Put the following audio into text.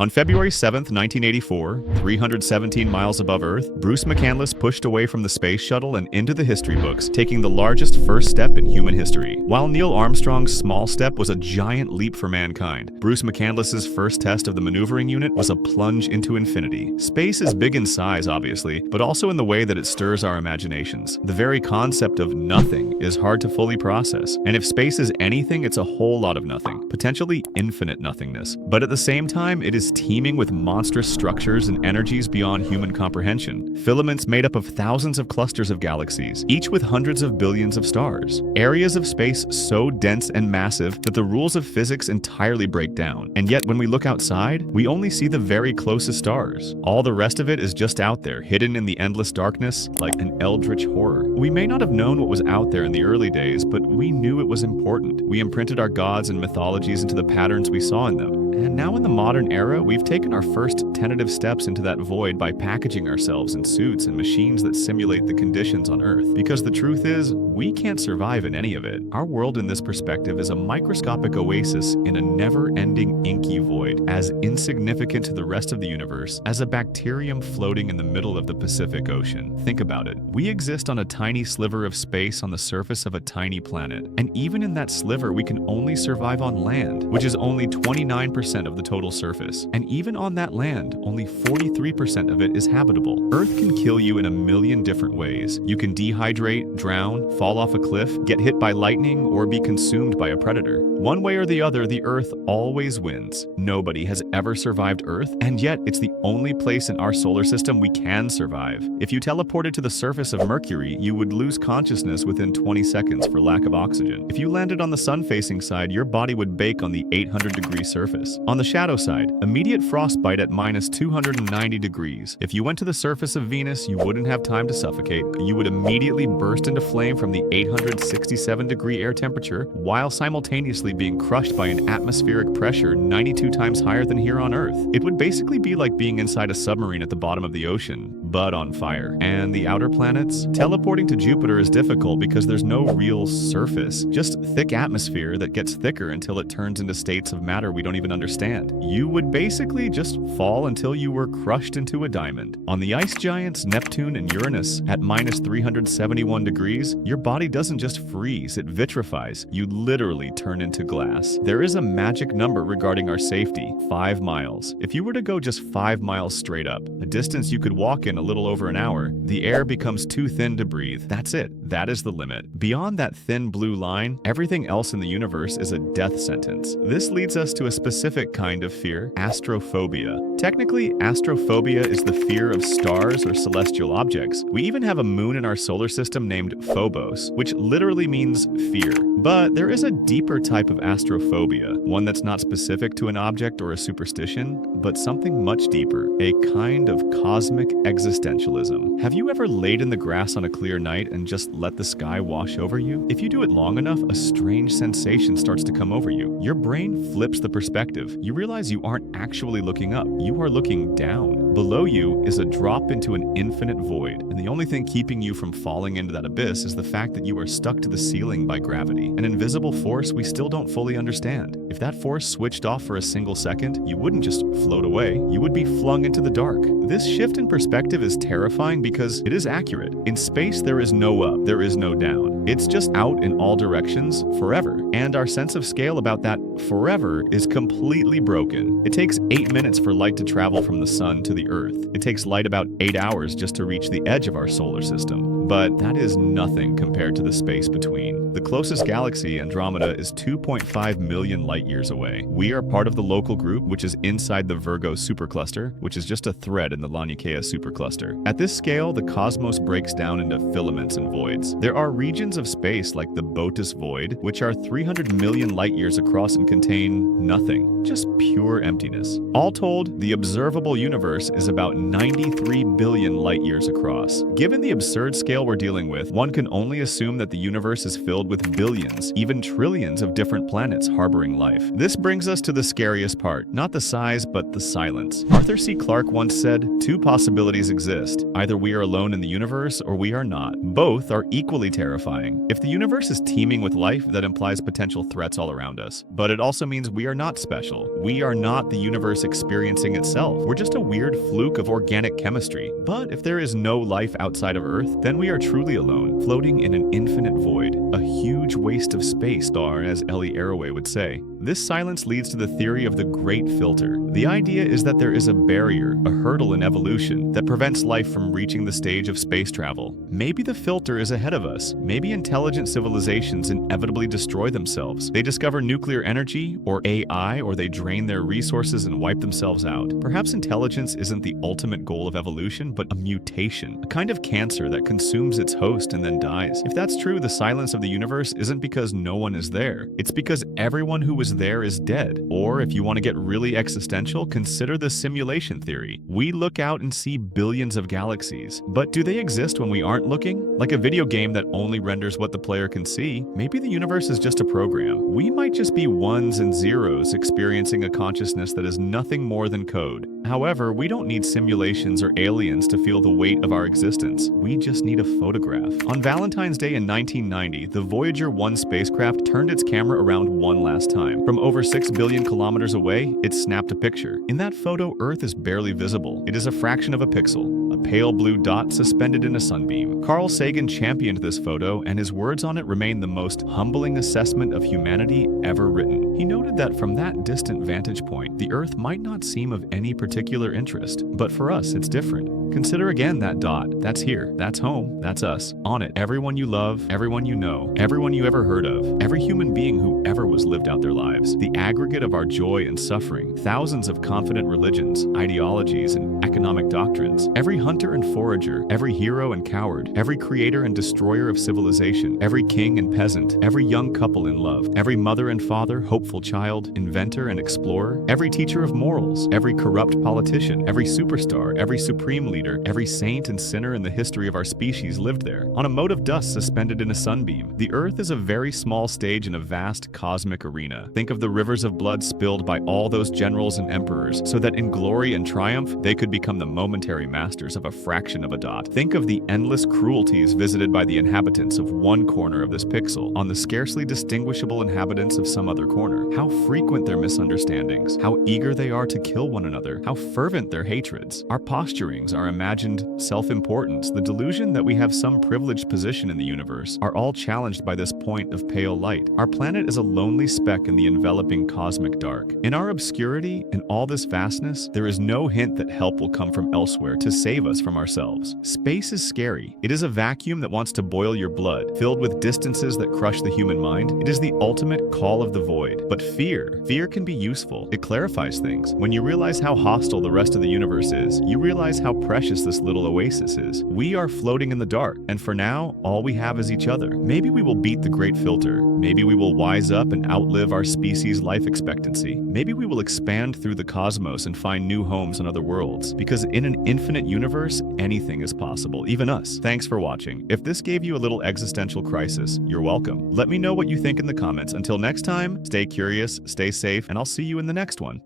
On February 7, 1984, 317 miles above Earth, Bruce McCandless pushed away from the space shuttle and into the history books, taking the largest first step in human history. While Neil Armstrong's small step was a giant leap for mankind, Bruce McCandless's first test of the maneuvering unit was a plunge into infinity. Space is big in size, obviously, but also in the way that it stirs our imaginations. The very concept of nothing is hard to fully process, and if space is anything, it's a whole lot of nothing, potentially infinite nothingness. But at the same time, it is teeming with monstrous structures and energies beyond human comprehension. Filaments made up of thousands of clusters of galaxies, each with hundreds of billions of stars. Areas of space so dense and massive that the rules of physics entirely break down. And yet when we look outside, we only see the very closest stars. All the rest of it is just out there, hidden in the endless darkness, like an eldritch horror. We may not have known what was out there in the early days, but we knew it was important. We imprinted our gods and mythologies into the patterns we saw in them. And now in the modern era, we've taken our first tentative steps into that void by packaging ourselves in suits and machines that simulate the conditions on Earth. Because the truth is, we can't survive in any of it. Our world in this perspective is a microscopic oasis in a never-ending inky void, as insignificant to the rest of the universe as a bacterium floating in the middle of the Pacific Ocean. Think about it. We exist on a tiny sliver of space on the surface of a tiny planet. And even in that sliver, we can only survive on land, which is only 29% of the total surface. And even on that land, only 43% of it is habitable. Earth can kill you in a million different ways. You can dehydrate, drown, fall off a cliff, get hit by lightning, or be consumed by a predator. One way or the other, the Earth always wins. Nobody has ever survived Earth, and yet it's the only place in our solar system we can survive. If you teleported to the surface of Mercury, you would lose consciousness within 20 seconds for lack of oxygen. If you landed on the sun-facing side, your body would bake on the 800-degree surface. On the shadow side, immediate frostbite at minus 290 degrees. If you went to the surface of Venus, you wouldn't have time to suffocate. You would immediately burst into flame from the 867-degree air temperature, while simultaneously being crushed by an atmospheric pressure 92 times higher than here on Earth. It would basically be like being inside a submarine at the bottom of the ocean, but on fire. And the outer planets? Teleporting to Jupiter is difficult because there's no real surface, just thick atmosphere that gets thicker until it turns into states of matter we don't even understand. You would basically just fall until you were crushed into a diamond. On the ice giants Neptune and Uranus, at minus 371 degrees, your body doesn't just freeze, it vitrifies. You literally turn into glass. There is a magic number regarding our safety: 5 miles. If you were to go just 5 miles straight up, a distance you could walk in a little over an hour, the air becomes too thin to breathe. That's it. That is the limit. Beyond that thin blue line, everything else in the universe is a death sentence. This leads us to a specific kind of fear: astrophobia. Technically, astrophobia is the fear of stars or celestial objects. We even have a moon in our solar system named Phobos, which literally means fear. But there is a deeper type of astrophobia, one that's not specific to an object or a superstition, but something much deeper, a kind of cosmic existentialism. Have you ever laid in the grass on a clear night and just let the sky wash over you? If you do it long enough, a strange sensation starts to come over you. Your brain flips the perspective. You realize you aren't actually looking up, you are looking down. Below you is a drop into an infinite void, and the only thing keeping you from falling into that abyss is the fact that you are stuck to the ceiling by gravity, an invisible force we still don't fully understand. If that force switched off for a single second, you wouldn't just float away, you would be flung into the dark. This shift in perspective is terrifying because it is accurate. In space, there is no up, there is no down. It's just out in all directions forever. And our sense of scale about that forever is completely broken. It takes 8 minutes for light to travel from the sun to the Earth. It takes light about 8 hours just to reach the edge of our solar system. But that is nothing compared to the space between. The closest galaxy, Andromeda, is 2.5 million light-years away. We are part of the local group, which is inside the Virgo supercluster, which is just a thread in the Laniakea supercluster. At this scale, the cosmos breaks down into filaments and voids. There are regions of space like the Botus Void, which are 300 million light-years across and contain nothing, just pure emptiness. All told, the observable universe is about 93 billion light-years across. Given the absurd scale we're dealing with, one can only assume that the universe is filled filled with billions, even trillions of different planets harboring life. This brings us to the scariest part, not the size, but the silence. Arthur C. Clarke once said, "Two possibilities exist. Either we are alone in the universe or we are not. Both are equally terrifying. If the universe is teeming with life, that implies potential threats all around us. But it also means we are not special. We are not the universe experiencing itself. We're just a weird fluke of organic chemistry. But if there is no life outside of Earth, then we are truly alone, floating in an infinite void, a huge waste of space, or as Ellie Arroway would say. This silence leads to the theory of the Great Filter. The idea is that there is a barrier, a hurdle in evolution, that prevents life from reaching the stage of space travel. Maybe the filter is ahead of us. Maybe intelligent civilizations inevitably destroy themselves. They discover nuclear energy, or AI, or they drain their resources and wipe themselves out. Perhaps intelligence isn't the ultimate goal of evolution, but a mutation, a kind of cancer that consumes its host and then dies. If that's true, the silence of the universe isn't because no one is there. It's because everyone who was there is dead. Or if you want to get really existential, consider the simulation theory. We look out and see billions of galaxies, but do they exist when we aren't looking? Like a video game that only renders what the player can see, maybe the universe is just a program. We might just be ones and zeros experiencing a consciousness that is nothing more than code. However, we don't need simulations or aliens to feel the weight of our existence. We just need a photograph. On Valentine's Day in 1990, the Voyager 1 spacecraft turned its camera around one last time. From over 6 billion kilometers away, it snapped a picture. In that photo, Earth is barely visible. It is a fraction of a pixel, a pale blue dot suspended in a sunbeam. Carl Sagan championed this photo, and his words on it remain the most humbling assessment of humanity ever written. He noted that from that distant vantage point, the Earth might not seem of any particular interest, but for us, it's different. Consider again that dot. That's here. That's home. That's us. On it, everyone you love, everyone you know, everyone you ever heard of, every human being who ever was lived out their lives. The aggregate of our joy and suffering, thousands of confident religions, ideologies, and economic doctrines, every hunter and forager, every hero and coward, every creator and destroyer of civilization, every king and peasant, every young couple in love, every mother and father, hopeful child, inventor and explorer, every teacher of morals, every corrupt politician, every superstar, every supreme leader, every saint and sinner in the history of our species lived there, on a mote of dust suspended in a sunbeam. The Earth is a very small stage in a vast cosmic arena. Think of the rivers of blood spilled by all those generals and emperors, so that in glory and triumph, they could become the momentary masters of a fraction of a dot. Think of the endless cruelties visited by the inhabitants of one corner of this pixel on the scarcely distinguishable inhabitants of some other corner. How frequent their misunderstandings, how eager they are to kill one another, how fervent their hatreds. Our posturings, our imagined self-importance, the delusion that we have some privileged position in the universe, are all challenged by this point of pale light. Our planet is a lonely speck in the enveloping cosmic dark. In our obscurity, in all this vastness, there is no hint that help will come from elsewhere to save us from ourselves. Space is scary. It is a vacuum that wants to boil your blood, filled with distances that crush the human mind. It is the ultimate call of the void. But fear can be useful. It clarifies things. When you realize how hostile the rest of the universe is, you realize how precious this little oasis is. We are floating in the dark, and for now, all we have is each other. Maybe we will beat the Great Filter. Maybe we will wise up and outlive our species' life expectancy. Maybe we will expand through the cosmos and find new homes on other worlds. Because in an infinite universe, anything is possible, even us. Thanks for watching. If this gave you a little existential crisis, you're welcome. Let me know what you think in the comments. Until next time, stay curious, stay safe, and I'll see you in the next one.